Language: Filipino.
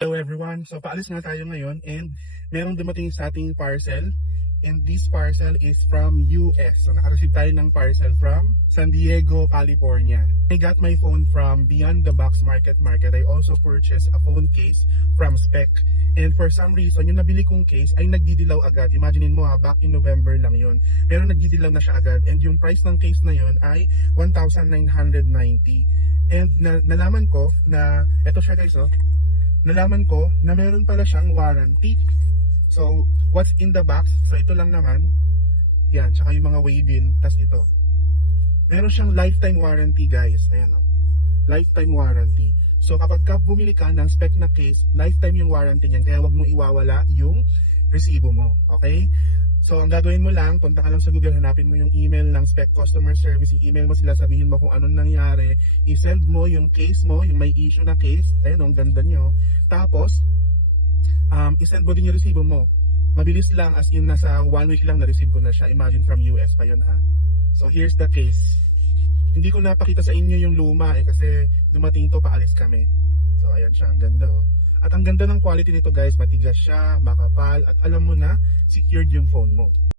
Hello everyone, so paalis nga tayo ngayon and merong dumating sa ating parcel and this parcel is from US. So nakareceive tayo ng parcel from San Diego, California. I got my phone from Beyond the Box Market. I also purchased a phone case from Spec. And for some reason, yung nabili kong case ay nagdidilaw agad. Imaginein mo back in November lang yun. Pero nagdidilaw na siya agad. And yung price ng case na yun ay 1,990. And nalaman ko na, eto siya guys nalaman ko na meron pala siyang warranty. So, what's in the box? So, ito lang naman. Yan, tsaka yung mga wave-in, tas ito. Meron siyang lifetime warranty guys. Ayan lifetime warranty. So, kapag bumili ka ng spec na case, lifetime yung warranty niyan. Kaya wag mo iwawala yung resibo mo. Okay? So, ang gagawin mo lang, punta ka lang sa Google, hanapin mo yung email ng Spec Customer Service, i-email mo sila, sabihin mo kung anong nangyari, i-send mo yung case mo, yung may issue na case, ayun ang ganda nyo. Tapos, i-send mo din yung resibo mo. Mabilis lang, as in nasa 1 week lang na-receive ko na siya. Imagine from US pa yun So, here's the case. Hindi ko napakita sa inyo yung luma kasi dumating to, paalis kami. So, ayan siya, ang ganda At ang ganda ng quality nito guys, matigas siya, makapal, at alam mo na, secured yung phone mo.